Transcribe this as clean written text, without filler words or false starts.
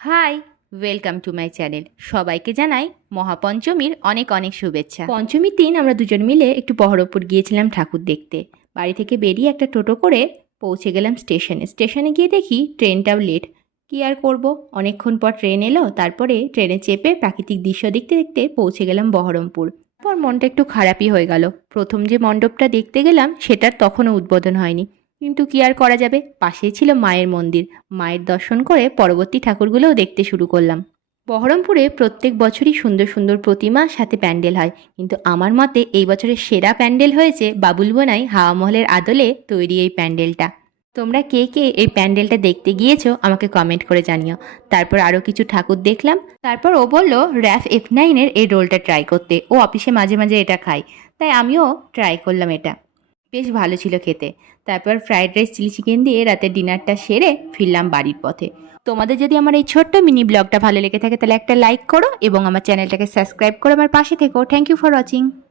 High, welcome to my channel. সবাইকে জানাই মহাপঞ্চমীর অনেক অনেক শুভেচ্ছা। পঞ্চমীর দিন আমরা দুজন মিলে একটু বহরমপুর গিয়েছিলাম ঠাকুর দেখতে। বাড়ি থেকে বেরিয়ে একটা টোটো করে পৌঁছে গেলাম স্টেশনে। স্টেশনে গিয়ে দেখি ট্রেনটাও লেট। কী আর করব, অনেকক্ষণ পর ট্রেন এলো, তারপরে ট্রেনে চেপে প্রাকৃতিক দৃশ্য দেখতে দেখতে পৌঁছে গেলাম বহরমপুর। তারপর মনটা একটু খারাপই হয়ে গেল। প্রথম যে মণ্ডপটা দেখতে গেলাম সেটার তখনও উদ্বোধন হয়নি, কিন্তু কি আর করা যাবে, পাশেই ছিল মায়ের মন্দির। মায়ের দর্শন করে পরবর্তী ঠাকুরগুলোও দেখতে শুরু করলাম। বহরমপুরে প্রত্যেক বছরই সুন্দর সুন্দর প্রতিমা সাথে প্যান্ডেল হয়, কিন্তু আমার মতে এই বছরের সেরা প্যান্ডেল হয়েছে বাবুল বোনাই হাওয়া মহলের আদলে তৈরি এই প্যান্ডেলটা। তোমরা কে কে এই প্যান্ডেলটা দেখতে গিয়েছো আমাকে কমেন্ট করে জানিও। তারপর আরও কিছু ঠাকুর দেখলাম। তারপর ও বলল র্যাফ F9-এর এই রোলটা ট্রাই করতে। ও অফিসে মাঝে মাঝে এটা খায়, তাই আমিও ট্রাই করলাম এটা। বেশ ভালো ছিল খেতে। তারপর ফ্রাইড রাইস চিলি চিকেন দিয়ে রাতের ডিনারটা সেরে ফিরলাম বাড়ির পথে। তোমাদের যদি আমার এই ছোট্ট মিনি ব্লগটা ভালো লেগে থাকে তাহলে একটা লাইক করো এবং আমার চ্যানেলটাকে সাবস্ক্রাইব করে আমার পাশে থেকো। Thank you for watching.